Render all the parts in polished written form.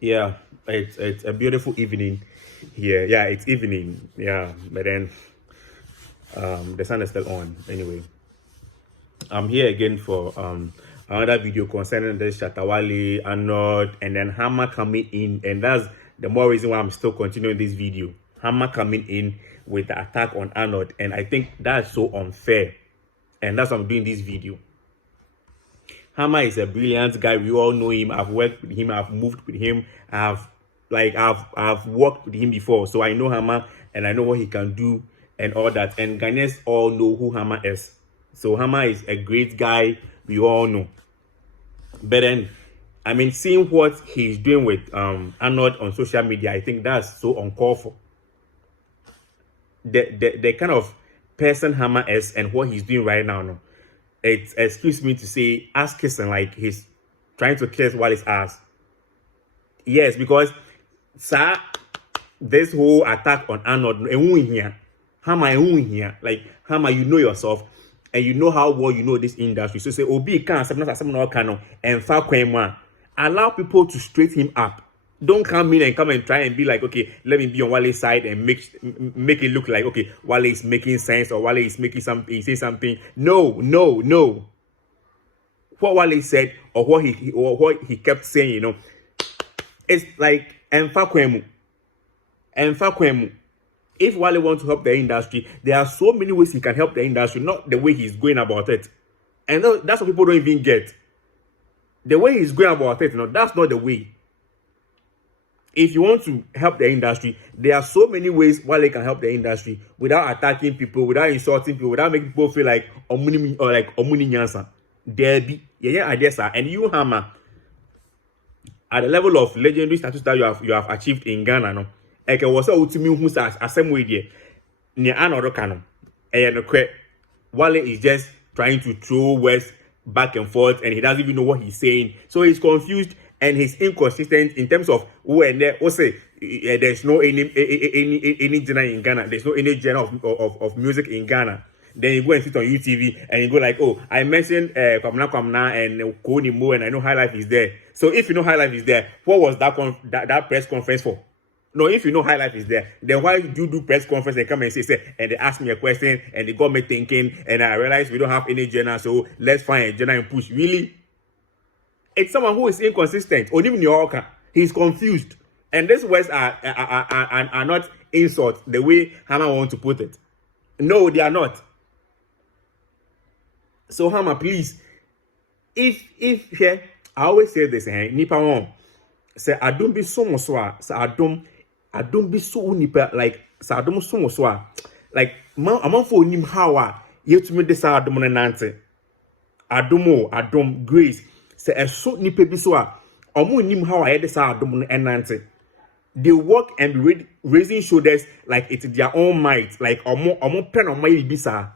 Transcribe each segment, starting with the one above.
Yeah, it's a beautiful evening here. Yeah, it's evening. Yeah, but then the sun is still on. Anyway, I'm here again for another video concerning this Shatawale, Arnold, and then Hammer coming in, and that's the more reason why I'm still continuing this video. Hammer coming in with the attack on Arnold, and I think that's so unfair, and that's why I'm doing this video. Hammer is a brilliant guy. We all know him. I've worked with him. I've moved with him. I've worked with him before, so I know Hammer and I know what he can do and all that. And Ghanaians all know who Hammer is. So Hammer is a great guy. We all know. But then, I mean, seeing what he's doing with Arnold on social media, I think that's so uncalled for. The kind of person Hammer is and what he's doing right now, no. It's, excuse me to say, ass kissing, like he's trying to kiss Wale's ass. Yes, because sir, this whole attack on Arnold, Hammer, like Hammer, you know yourself and you know how well you know this industry. So say, Obi can and allow people to straight him up. Don't come in and try and be like, okay, let me be on Wale's side and make it look like, okay, Wale is making sense or Wale is making something, he say something. No. What Wale said or what he kept saying, you know, it's like Enfa Kwemu. If Wale wants to help the industry, there are so many ways he can help the industry, not the way he's going about it. And that's what people don't even get. The way he's going about it, you know, that's not the way. If you want to help the industry, there are so many ways Wale can help the industry without attacking people, without insulting people, without making people feel like omuni or like omuni nyansa. There be ideas are, and you Hammer at the level of legendary status that you have achieved in Ghana, no. Eke was a ultimate who says same way there. Near another canon. Wale is just trying to throw words back and forth, and he doesn't even know what he's saying. So he's confused and he's inconsistent in terms of when there's no any genre in Ghana. There's no any genre of music in Ghana. Then you go and sit on UTV and you go like, oh, I mentioned Kwamna and Koni Mo, and I know High Life is there. So if you know High Life is there, what was that press conference for? No, if you know High Life is there, then why do you do press conference and come and say, and they ask me a question and they got me thinking, and I realized we don't have any genre, so let's find a genre and push. Really? It's someone who is inconsistent. He's confused. And these words are not insults the way Hammer wants to put it. No, they are not. So Hammer, please, if here, I always say this, nipa on, say I don't be so much say I don't be so nipa like say I don't so much like I'm for nim how you to me this I don't nante adom grace say a so nipa bi so omo nim how I this I don't nante. They work and be raising shoulders like it's their own might, like omo pen on my bisa.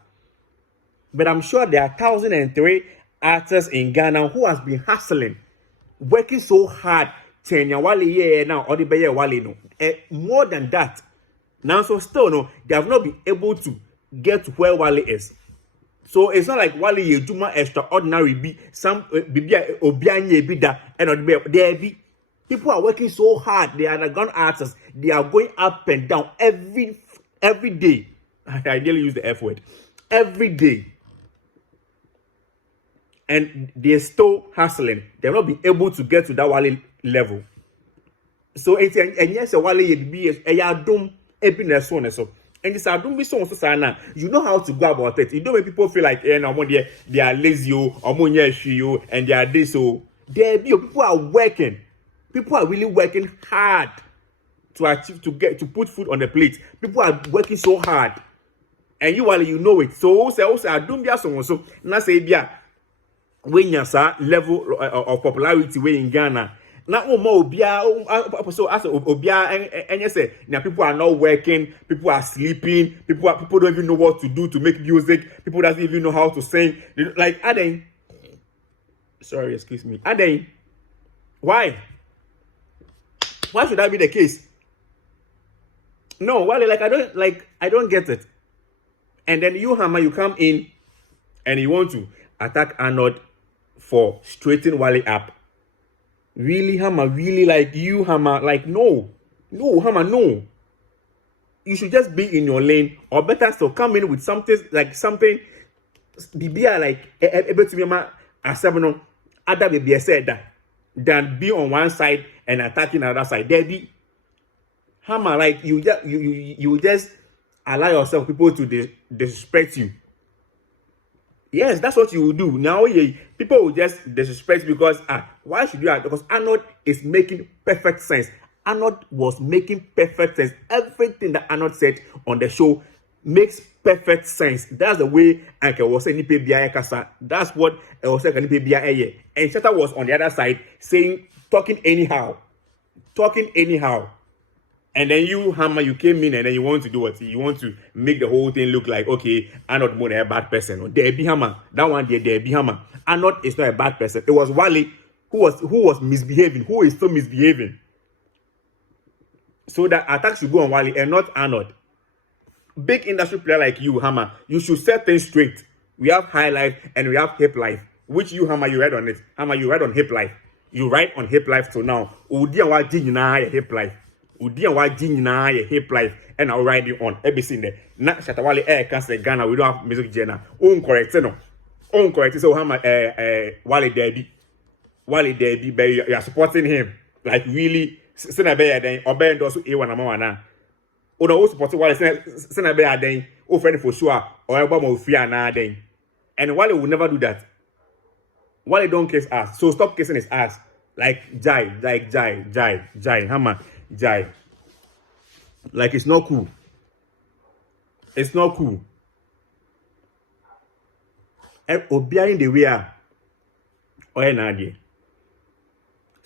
But I'm sure there are 1,003 artists in Ghana who has been hustling, working so hard. Wale now, or the Wale no, more than that. Now, so still no, they have not been able to get to where Wale is. So it's not like Wale ye do extraordinary be some bibia obianye be that and there be people are working so hard. They are the gun artists. They are going up and down every day. I ideally use the F word every day. And they're still hustling. They've not been able to get to that Wale level. So it's and yes, a Wale be a yadum ebin so. And this adum be so sana. You know how to go about it. You don't make people feel like they are lazy or and they are this so. There be people are working. People are really working hard to achieve to put food on the plate. People are working so hard. And you Wale, you know it. So also adum be so na say bia when you level of popularity way in Ghana. Now, so as obia and you say now people are not working, people are sleeping, people don't even know what to do to make music, people doesn't even know how to sing. Like Aden, sorry, excuse me, Aden, why should that be the case? No, Wale, I don't get it. And then you Hammer, you come in and you want to attack Arnold for straightening Wale up. Really, Hammer, really like you, Hammer, like no, Hammer, no. You should just be in your lane, or better still, come in with something like something. Be like able to be a seven other baby said that than be on one side and attacking another side. There be Hammer, like you just allow yourself people to disrespect you. Yes, that's what you will do. Now, people will just disrespect because why should you act? Because Arnold is making perfect sense. Arnold was making perfect sense. Everything that Arnold said on the show makes perfect sense. That's the way Anke was saying nipe biya kasa. That's what I was saying nipe biya. And Shatta was on the other side saying, talking anyhow. And then you, Hammer, you came in and then you want to do what? You want to make the whole thing look like, okay, Arnold more a bad person. Or there be Hammer. That one there be Hammer. Arnold is not a bad person. It was Wale who was misbehaving, who is still misbehaving. So that attack should go on Wale and not Arnold. Big industry player like you, Hammer, you should set things straight. We have High Life and we have Hip Life. Which you, Hammer, you read on it. Hammer, you read on Hip Life. You write on Hip Life till now. Udi and what did you Hip Life? Udi and what did you Hip Life? And I'll write you on everything there. Not Shatta Wale air cancel Ghana. We don't have music genre. Correct, no. Correct. So Hammer, Wale Derby, but you are supporting him like really. Sena be then obey ndo so e1 na ma na o no support Wale sena be then o friend for sure or e ma ofia na then, and Wale will never do that. Wale don't kiss ass, so stop kissing his ass. Like jai, Hammer, jai. Like it's not cool. Obia in the way or na dey.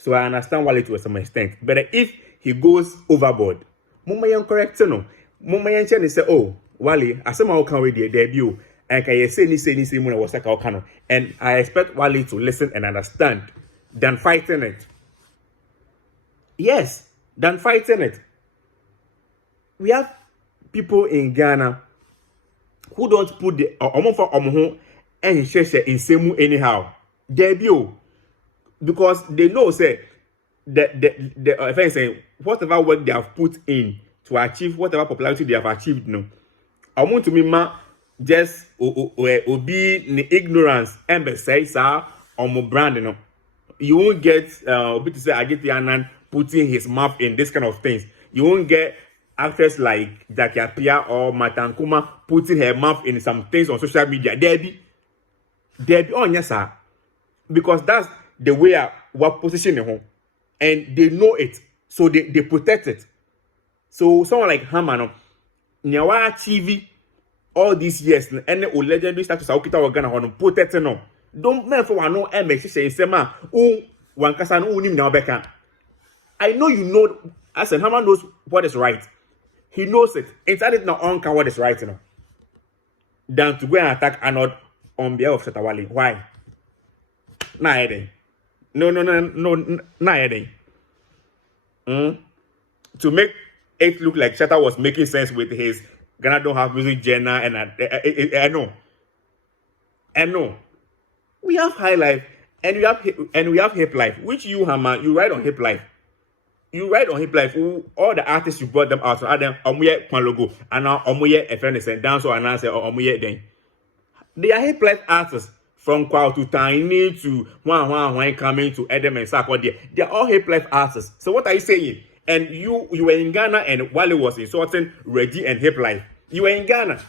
So I understand Wale to some extent. But if he goes overboard, Mama yan correct no. Mama yan chen say, oh, Wale, asema o kan we dey debut. And can you say ni mo na was ka o kan. And I expect Wale to listen and understand than fighting it. Yes, than fighting it. We have people in Ghana who don't put the omo for omo ho and share in semu anyhow. Debut. Because they know, say, the offense saying whatever work they have put in to achieve whatever popularity they have achieved, no. I want to me just be in ignorance and be say, sir, on my brand, no. You won't get obi to say I get the Anan putting his mouth in this kind of things. You won't get actors like Jackie Appiah or Matankuma putting her mouth in some things on social media. There be on yes, sir. Because that's the way what position home, and they know it, so they protect it. So someone like Hammer, no, Nyawa TV all these years, and the legendary status of Okita Wagana on protect no. Don't men for one no MX say sema one kasa no unim na beka. I know you know. I said Hammer knows what is right. He knows it. Inside it now on what is right, you know. Than to go and attack Arnold on behalf of Shatta Wale. Why? Nah, Eddie. No, nah, Eddie. To make it look like Shatta was making sense with his Ghana don't have music genre, and I know. We have High Life and we have Hip Life, which you, Hammer, you write on Hip Life. You write on Hip Life. All the artists you brought them out, so add them omuye pan logo and now omuye FNS and dance or announce or omuye then. They are Hip Life artists. From Kwao to Tiny to Juan coming to Edem and Sako, they're all Hip Life artists. So what are you saying? And you were in Ghana and Wale was insulting Reggie and Hip Life. You were in Ghana.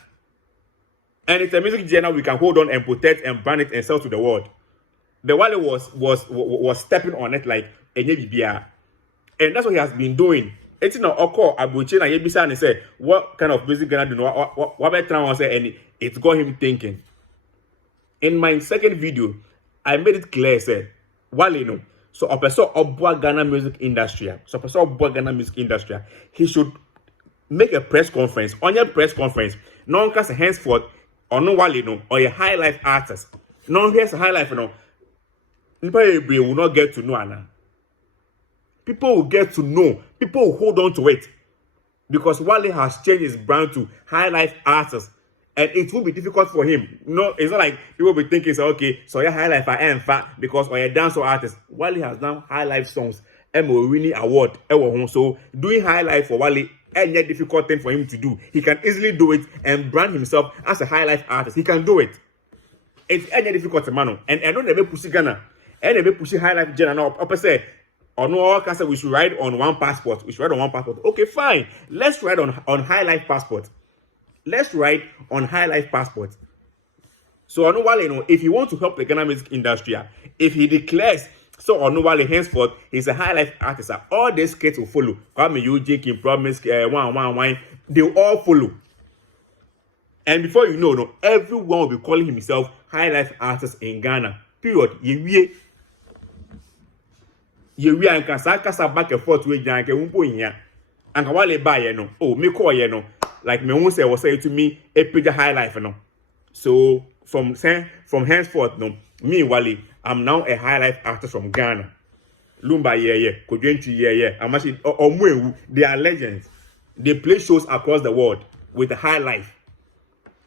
And it's a music genre we can hold on and protect and brand it and sell to the world. The Wale was stepping on it like a BBR. And that's what he has been doing. It's not Oko Abuchi and Yebisa and say, what kind of music Ghana do you know? What better one say? And it got him thinking. In my second video, I made it clear, say, Wale no. So a person of Ghana music industry. He should make a press conference. On your press conference, no one can henceforth or no Wale no or a High Life artist. No, here's a High Life no. People will not get to know Anna. People will get to know. People will hold on to it. Because Wale has changed his brand to High Life artist. and it will be difficult for him. No, it's not like people will be thinking, so okay, so your high life I am fat because or a dancer artist. Wale has done high life songs, and will winning award. So doing high life for Wale ain't a difficult thing for him to do. He can easily do it and brand himself as a high life artist. He can do it. It's any difficult man. And I don't ever push Ghana. And ever push high life general up say or no all can say we should ride on one passport. We should ride on one passport. Okay, fine. Let's ride on high life passport. Let's ride on high life passport. So Wale, you know, if you want to help the Ghana music industry, if he declares so Wale henceforth he's a high life artist, all these kids will follow. Kwame UJ, Kim Promise, one, they will all follow. And before you know, no, everyone will be calling himself high life artist in Ghana. Period. Yewie and kasa back and forth with Janke Umpo in here. And Wale buy no. Oh, me call ye no. Like me won't say was say to me a pretty high life no. So from henceforth no, me Wale, I'm now a high life artist from Ghana. Lumba Kodwenchi I'm actually they are legends. They play shows across the world with a high life.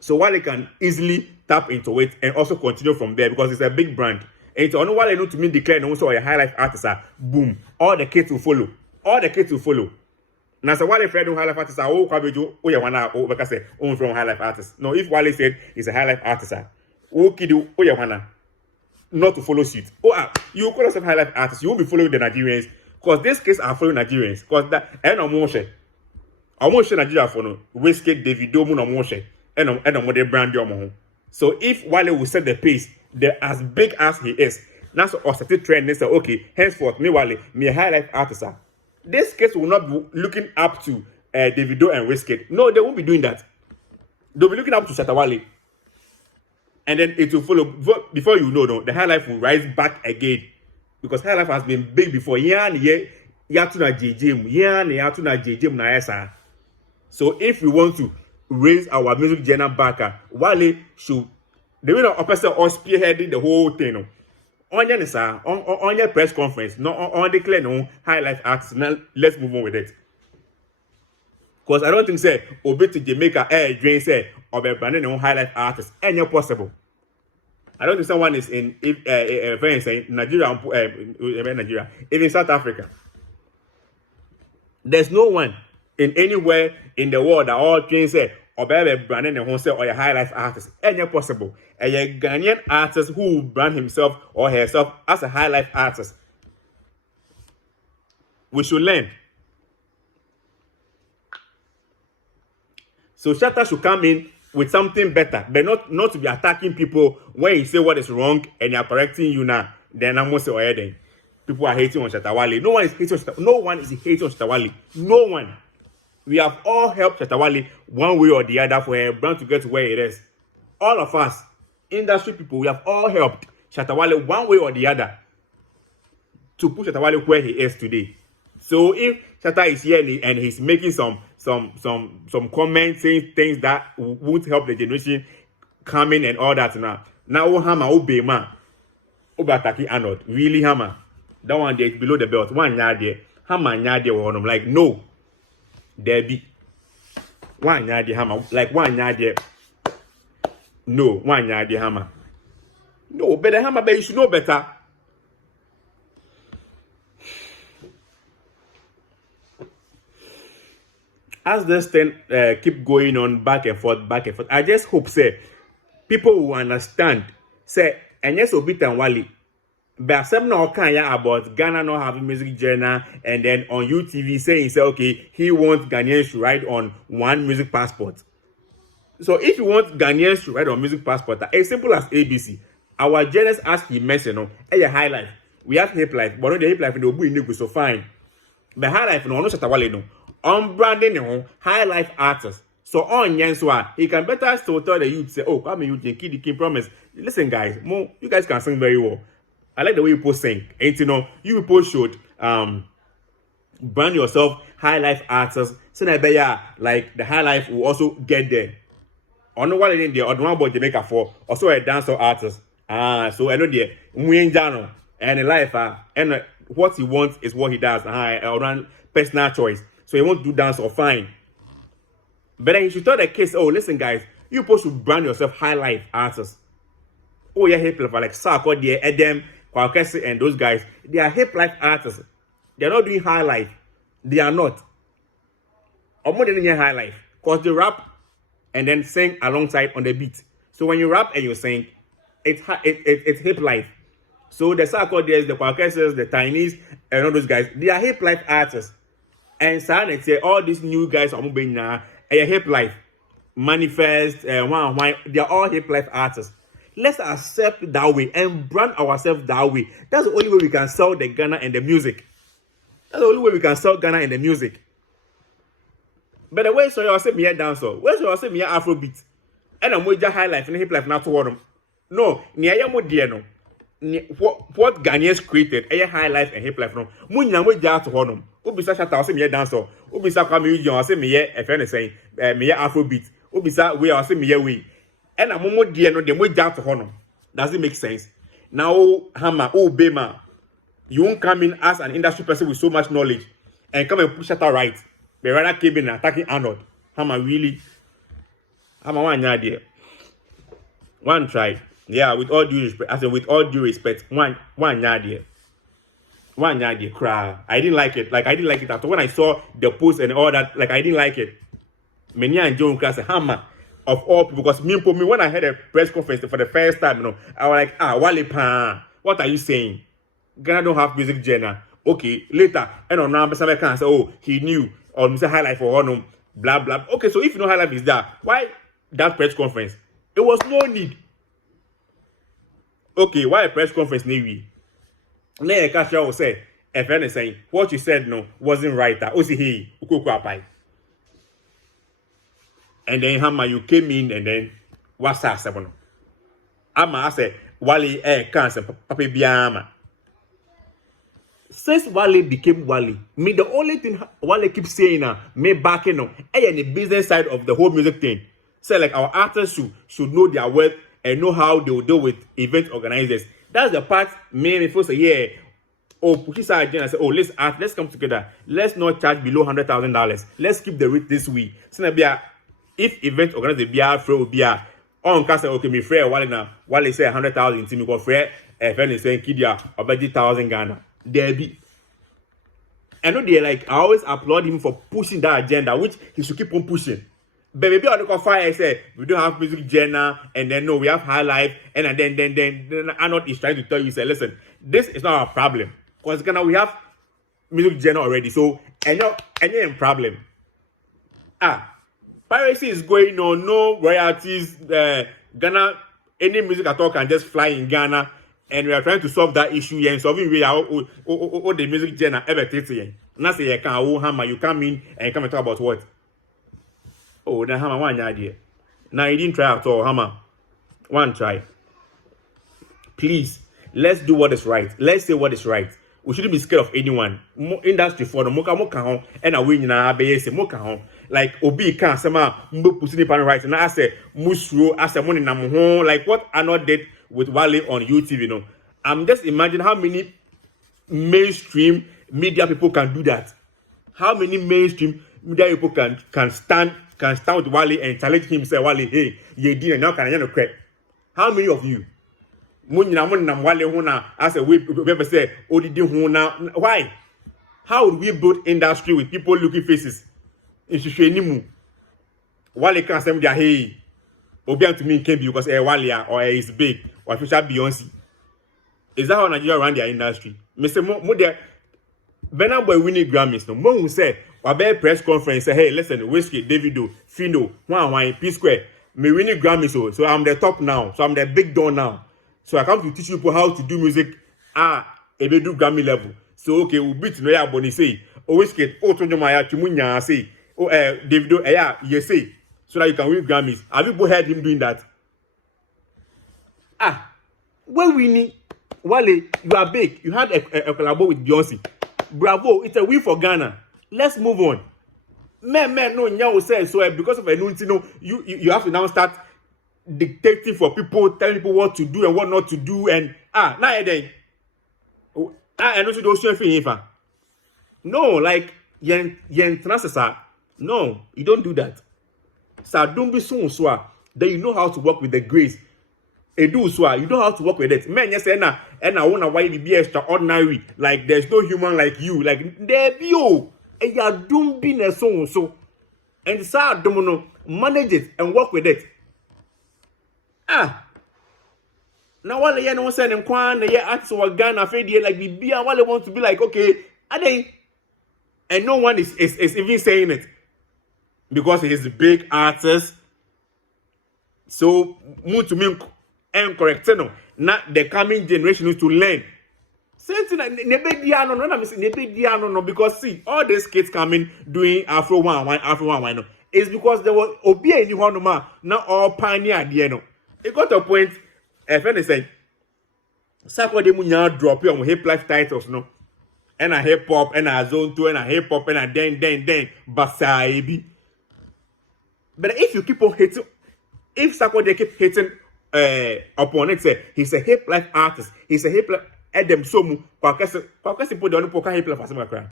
So Wale can easily tap into it and also continue from there because it's a big brand. And it's only Wale know to me declare and also a high life artist, boom, all the kids will follow. All the kids will follow. Now, so Wale Fred high life artist, oh, Kwabejo, oh, yeah, because say, oh, from high life artist. No, if Wale said he's a high life artist, oh, kidu, oh, yeah, not to follow suit. Oh, you call yourself high life artist, you won't be following the Nigerians because this case are following Nigerians because that, and I'm more Nigeria for no, Whiskey, Davido, Munomoshe. And modern brand your. So if Wale will set the pace, they're as big as he is. Now so or set the trend and say, okay, henceforth, me Wale, me a high life artist. This case will not be looking up to Davido and Whiskey. No, they won't be doing that. They'll be looking up to Shatta Wale. And then it will follow. Before you know, the high life will rise back again. Because high life has been big before. Yatuna JJ na esa. So if we want to raise our music genre back, Wale should the winner of person or spearheading the whole thing. On your press conference, no on declare no high life artists. Now let's move on with it. Because I don't think say Obi to Jamaica drain say or be branding no high life artists. Any possible. I don't think someone is in Nigeria, even South Africa. There's no one in anywhere in the world that all trains say or be branding the wholesale or a high life artist. Any possible. A Ghanaian artist who brand himself or herself as a high life artist. We should learn. So Shatta should come in with something better, but not to be attacking people when you say what is wrong and you are correcting you now. Then I'm going to say, then people are hating on Shatta Wale. No one is hating on Shatta Wale. No one. We have all helped Shatta Wale one way or the other for a brand to get to where it is. All of us, industry people, we have all helped Shatta Wale one way or the other to put Shatta Wale where he is today. So if Shatta is here and he's making some comments saying things that won't help the generation coming and all that now hammer obey man obataki Arnold really hammer that one there below the belt one yard there hammer yard there on like no there be one yard there hammer like one yard there no one yard there hammer no better hammer but you should know better. As this thing keep going on back and forth, I just hope say people will understand. Say and yes, Obi and Wale, but some no can about Ghana not having music journal, and then on UTV saying say okay he wants Ghanaians to ride on one music passport. So if you want Ghanaians to ride on music passport, as simple as ABC. Our journalists ask he mention a high life. We have hip life, but on the hip life no be in so fine. But high life no Shatta Wale no. On branding high life artists. So on Yanswa, he can better still tell the youth say, oh, come you Kid the King promise. Listen, guys, you guys can sing very well. I like the way you people sing. And you people should brand yourself high life artists. So that like the high life will also get there. On the one in there, or the one about Jamaica for also a dancer artist. So I know the Mwinjano and in life, and what he wants is what he does. Or personal choice. So he won't do dance or fine. But then he should tell the kids, oh, listen, guys, You supposed to brand yourself high life artists. Oh yeah, hip life like Sarko, the Edem, Kwakese, and those guys. They are hip life artists. They are not doing high life. They are not. Or more than high life, cause they rap and then sing alongside on the beat. So when you rap and you sing, it's hip life. So the Sarko, there's the Kwakese, the Chinese, and all those guys. They are hip life artists. And Sanet say all these new guys are moving now. A hip life, manifest, they are all hip life artists. Let's accept that way and brand ourselves that way. That's the only way we can sell the Ghana and the music. That's the only way we can sell Ghana and the music. But the way so you say me a dancer, where's you say me a Afrobeat, and I'm with high life and hip life not toward them. No, near your no. What Ghanaians created, a high life and hip life no. Munya with that to honum. Ubisa shata say me a dancer. Ubisa come you say me a friend saying me a Afrobeat. Ubisa we are say me a way. And I'm more dear no them with that to honum. Does it make sense? Now Hammer, Bema, you won't come in as an industry person with so much knowledge and come and push that right. But rather came in attacking Arnold. Hammer really. Hammer one idea. One try. Yeah, with all due respect. I said with all due respect, one idea. One idea cry. I didn't like it. Like I didn't like it after when I saw the post and all that. Like I didn't like it. Many and Joe class Hammer of all people because me when I had a press conference for the first time, I was like, Wale Pan, what are you saying? Ghana don't have music genre. Okay, later, and on number some can say, oh, he knew or Mr. Highlight for Honum, blah blah. Okay, so if you know Highlight is that, why that press conference? It was no need. Okay, why a press conference maybe? Let a cashier will say, if anything, what you said no wasn't right. He and then Hammer, you came in and then what's that? I said, Wale cancer, Papa Biama. Since Wale became Wale, me the only thing Wale keeps saying now, me backing on, and the business side of the whole music thing. Say like our artists should know their worth and know how they will deal with event organizers. That's the part me first say, yeah. Oh, push our agenda. Say, oh, let's come together. Let's not charge below $100,000. Let's keep the rate this way. So if event organizer be a free be a on cast okay, me free Wale now. Wale say 100,000 to me go free. If any saying Kidia or 1,000 Ghana. There be. I know they like I always applaud him for pushing that agenda, which he should keep on pushing. But maybe on the fire, I say we don't have music genre, and then no, we have high life, and then Arnold is trying to tell you, say, listen, this is not our problem. Because Ghana we have music genre already. So any problem. Piracy is going on, no royalties, Ghana, any music at all can just fly in Ghana. And we are trying to solve that issue here and solving we are all the music genre ever taking. Now say you can Hammer, you come in and you come and talk about what? Oh, then Hammer one idea. Now you didn't try at all, Hammer. One try. Please, let's do what is right. Let's say what is right. We shouldn't be scared of anyone. Industry for the moka and a win na abese moka like Obi can sama mbo pussy pan right. And I say musro as a money na like what Arnold did with Wale on YouTube, I'm just imagining how many mainstream media people can do that. How many mainstream media people can stand with Wale and challenge him, say, Wale, hey, you did now can I crack? How many of you? As a way people say, oh, did you why? How would we build industry with people looking faces? Wale can't say, hey, Obian to me came because Wale or is big. Or official Beyonce. Is that how Nigeria run their industry? Mr. Mo Burna Boy winning Grammys. No one will say, Wabe press conference say, hey, listen, Whiskey, Davido, Fino, One, P Square, me winning Grammys. So I'm the top now. So I'm the big don now. So I come to teach people how to do music if they do Grammy level. So okay, we beat no ya boni say, oh Whiskey, oh Tonjo Maya, Chimunya say, oh Davido, you say, so that you can win Grammys. Have you heard him doing that? When we need Wale, you are big. You had a collabo with Beyonce. Bravo, it's a win for Ghana. Let's move on. Men, no, now say so because of a you have to now start dictating for people, telling people what to do and what not to do, and now then, and also those things. No, like yen transesa. No, you don't do that. So don't be so. then you know how to work with the grace. You know how to work with it. Men, yes, and I wanna why be extraordinary. Like there's no human like you. Like there be you. And you are doing business so. And so don't manage it and work with it. Now while you know send them kwan, they ask what Ghana fed like the beer while they want to be like, okay, are they? And no one is even saying it. Because he's a big artist. So move to me and correct no. Not the coming generation is to learn. Same thing like no, because see, all these kids coming doing Afro one, no. It's because there was Obi and you not all pioneer there no. It got to a point, if anything, Sako de munya drop on hip life titles no. And a hip hop and a zone 2 and a hip hop and a den basaibi. But if you keep on hitting, if Sako they keep hitting upon it, say he's a hip life artist, he's a hip life Adam Somu, Pakasi put on Poka hip life as a crowd.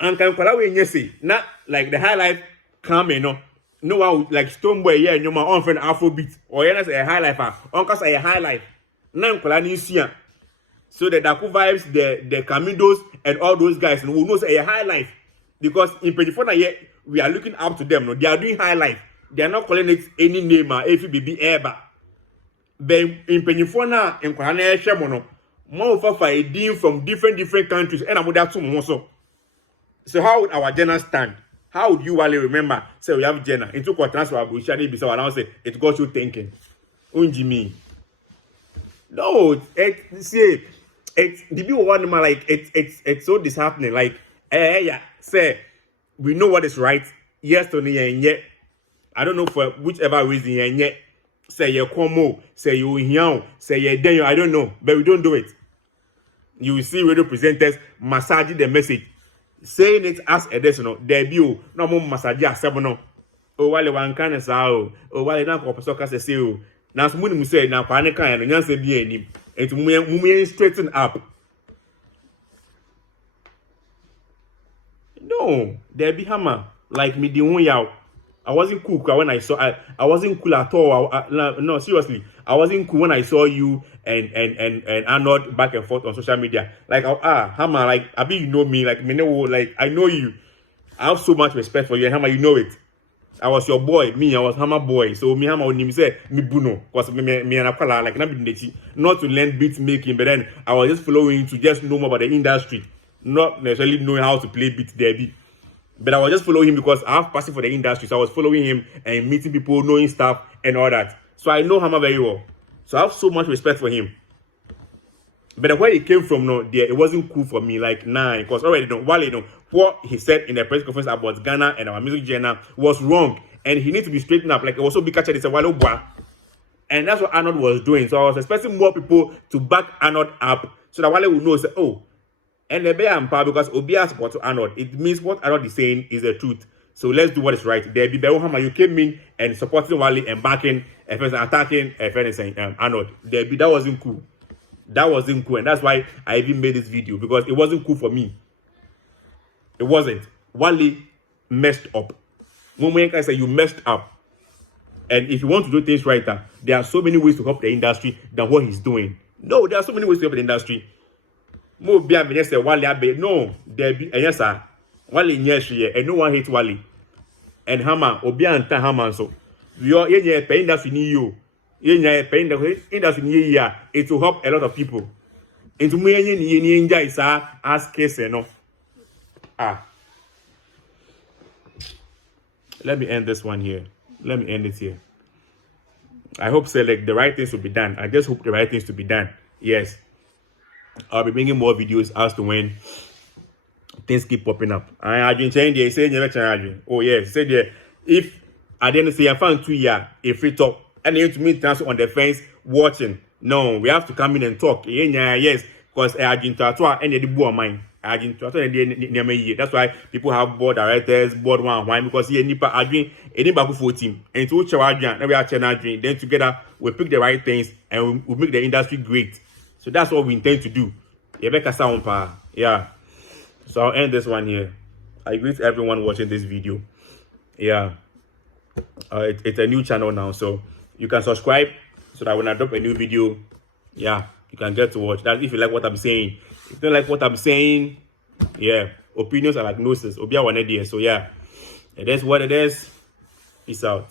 And can Kalawi Yesi, not like the high life coming, no one like Stoneboy, yeah, no more on for an Afrobeat, or a high life, uncle's a high life. Nan Kolanisia. So the Daku vibes, the Camidos, and all those guys who knows a high life. Because in Pedifona, we are looking up to them. No, they are doing high life. They are not calling it any name, FBB ever. But in Pedifona, in Kwana Shamono, more of a dean from different countries, and I'm that too also. So how would our Jenna stand? How would you Wale remember? Say we have Jenna. Into what transfer we shall be so and I say it got you thinking. Unjimi. No, see it's the people want like it's so disheartening. Like yeah, say we know what is right. Yes to me and yet I don't know for whichever reason and yet say you come say you here, say you then I don't know, but we don't do it. You will see radio presenters massaging the message. Saying it as a decimal, debut, no more massage as seven. Oh, while one can as oh, while not for soccer say, oh, now someone say now Panica and Nancy be any, and to me straighten up. No, there be hammer like me the one yaw. I wasn't cool when I saw I wasn't cool at all. No, seriously, I wasn't cool when I saw you and Arnold back and forth on social media. Like Hammer, like I mean you know me, like me know like I know you. I have so much respect for you, and Hammer, you know it. I was your boy, me, I was Hammer boy. So me Hammer when say me Buno, cause me and Akala like not to learn beat making, but then I was just following to just know more about the industry, not necessarily knowing how to play beat derby. But I was just following him because I have passion for the industry. So I was following him and meeting people, knowing stuff and all that. So I know Hammer very well. So I have so much respect for him. But where he came from, it wasn't cool for me. Like, because already, Wale, what he said in the press conference about Ghana and our music genre was wrong. And he needs to be straightened up. Like, it was so big catcher, they said, Wale, boy. And that's what Arnold was doing. So I was expecting more people to back Arnold up so that Wale would know, say, oh, and the bear and power because Obia support to Arnold. It means what Arnold is saying is the truth. So let's do what is right. There be Hammer, you came in and supporting Wale and backing and attacking Arnold. That wasn't cool. That wasn't cool, and that's why I even made this video because it wasn't cool for me. It wasn't. Wale messed up. When I say you messed up, and if you want to do things right, there are so many ways to help the industry than what he's doing. No, there are so many ways to help the industry. More be a say Wale abe. No, there be yes sir. Wale nyeshi and no one hates Wale. And Hammer, Obi and Hammer so. We are in paying that in you. In paying the industry in year. It will help a lot of people. Into me in is ask case no. Let me end this one here. Let me end it here. I hope so like the right things will be done. I just hope the right things to be done. Yes. I'll be bringing more videos as to when things keep popping up. I've been saying they say never change. Oh yes, say there if I didn't say I found 2 years if we talk and you to meet us on the fence watching. No, we have to come in and talk. Yes, because I've been to and the board mine. I've been to that's why people have board directors, board one because here nipa adwin anybody for team and to charge and we are channel then together we pick the right things and we make the industry great. So that's what we intend to do. Yeah. So I'll end this one here. I greet everyone watching this video. Yeah. It's a new channel now, so you can subscribe so that when I drop a new video, yeah, you can get to watch that. If you like what I'm saying, if you don't like what I'm saying, yeah, opinions are like noses. So yeah, it is what it is. Peace out.